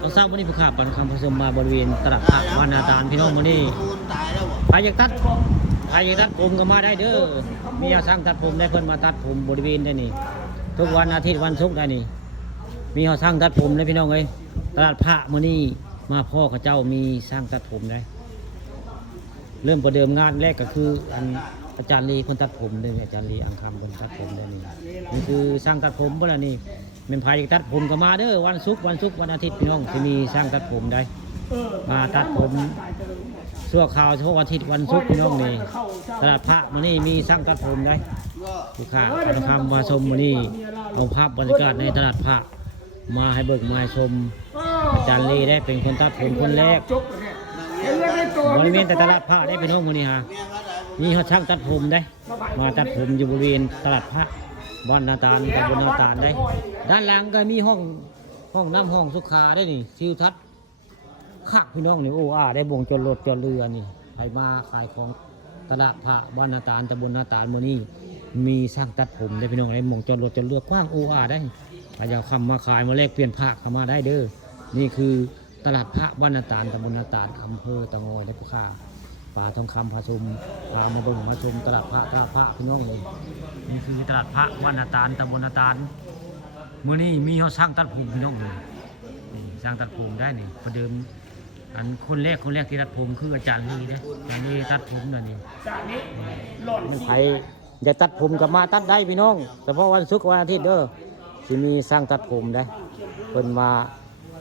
เอาทราบวันนี้ผู้ข่าวปันคำผสมมาบริเวณตลาดผักวานาตาลพี่น้องมื้อนี้ใครอยากตัดผมก็มาได้เด้อมีอาสร้างตัดผมได้เพิ่นมาตัดผมบริเวณได้นี่ทุกวันอาทิตย์วันศุกร์ได้นี่มีเฮาสร้างตัดผมได้พี่น้องเอ้ยตลาดผักมื้อนี้มาพ่อเขาเจ้ามีสร้างตัดผมได้เริ่มประเดิมงานแรกก็คืออาจารย์ลีคนตัดผมเลยอาจารย์ลีอังคำคนตัดผมเลยนี่คือสร้างตัดผมเพื่อนนี่เป็นภายตัดผมก็มาเด้อวันศุกร์วันอาทิตย์พี่น้องจะมีสร้างตัดผมได้มาตัดผมชั่วคราวเฉพาะวันอาทิตย์วันศุกร์พี่น้องนี่ตลาดพระมื้อนี้มีสร้างตัดผมได้ลูกค้าอังคำมาชมมื้อนี้เอาภาพบรรยากาศในตลาดพระมาให้เบิกมาชมอาจารย์ลีได้เป็นคนตัดผมคนแรกบริเวณแต่ตลาดพระได้พี่น้องมื้อนี้ฮะมีเขาช่างตัดผมได้มาตัดผมอยู่บริเวณตลาดพระบ้านนาตาลตำบลนาตาลได้ด้านหลังก็มีห้องน้ำห้องสุขาได้นี่ทิวทัศน์คักพี่น้องนี่โอ้ได้บ่งจนรถจนเรือนี่ไปมาขายของตลาดพระบ้านนาตาลตำบลนาตาลมื้อนี้มีช่างตัดผมได้พี่น้องได้บ่งจนรถจนเรือกว้างได้ใครจะคำมาขายมาแลกเปลี่ยนผ้าเข้ามาได้เด้อนี่คือตลาดพระบ้านนาตาลตำบลนาตาลอำเภอตะงอยได้ผู้ค้าป่าทองคำพาชมพามาเบิ่งมาชมตลาดพระพี่น้องเลยนี่คือตลาดพระบ้านนาตาลตำบลนาตาลเมื่อนี้มีเขาสร้างตัดผมพี่น้องเลยสร้างตัดผมได้นี่ประเดิมคนแรกที่ตัดผมคืออาจารย์ลีเด้อาจารย์ลีตัดผมน่ะนี่ไม่ใครอยากตัดผมกับมาตัดได้พี่น้องเฉพาะวันศุกร์วันอาทิตย์เด้อจะมีสร้างตัดผมได้เพิ่นมา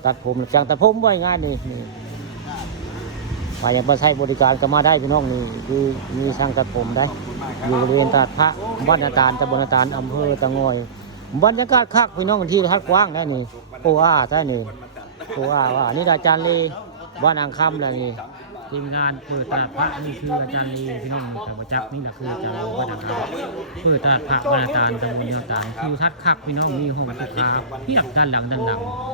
ตัดผมจ้างตัดผมไว้ง่ายนี่มาอย่างมาใช้บริการก็มาได้พี่น้องนี่คือมีช่างตัดผมได้อยู่บริเวณตลาดพระบ้านนาตาลตำบลนาตาลอำเภอตะงอยบรรยากาศคักพี่น้องที่ทัดกว้างได้นี่ได้นี่ว่านี่อาจารย์ลีบ้านอ่างคำเลยนี่ทีมงานเปิดตลาดพระนี่คืออาจารย์ลีพี่น้องแต่ประจักษ์นี่แหละคืออาจารย์ลีบ้านอ่างคำเปิดตลาดพระบ้านนาตาลตำบลนาตาลคือทัดคักพี่น้องมีห้องสุขาเพียบด้านหลัง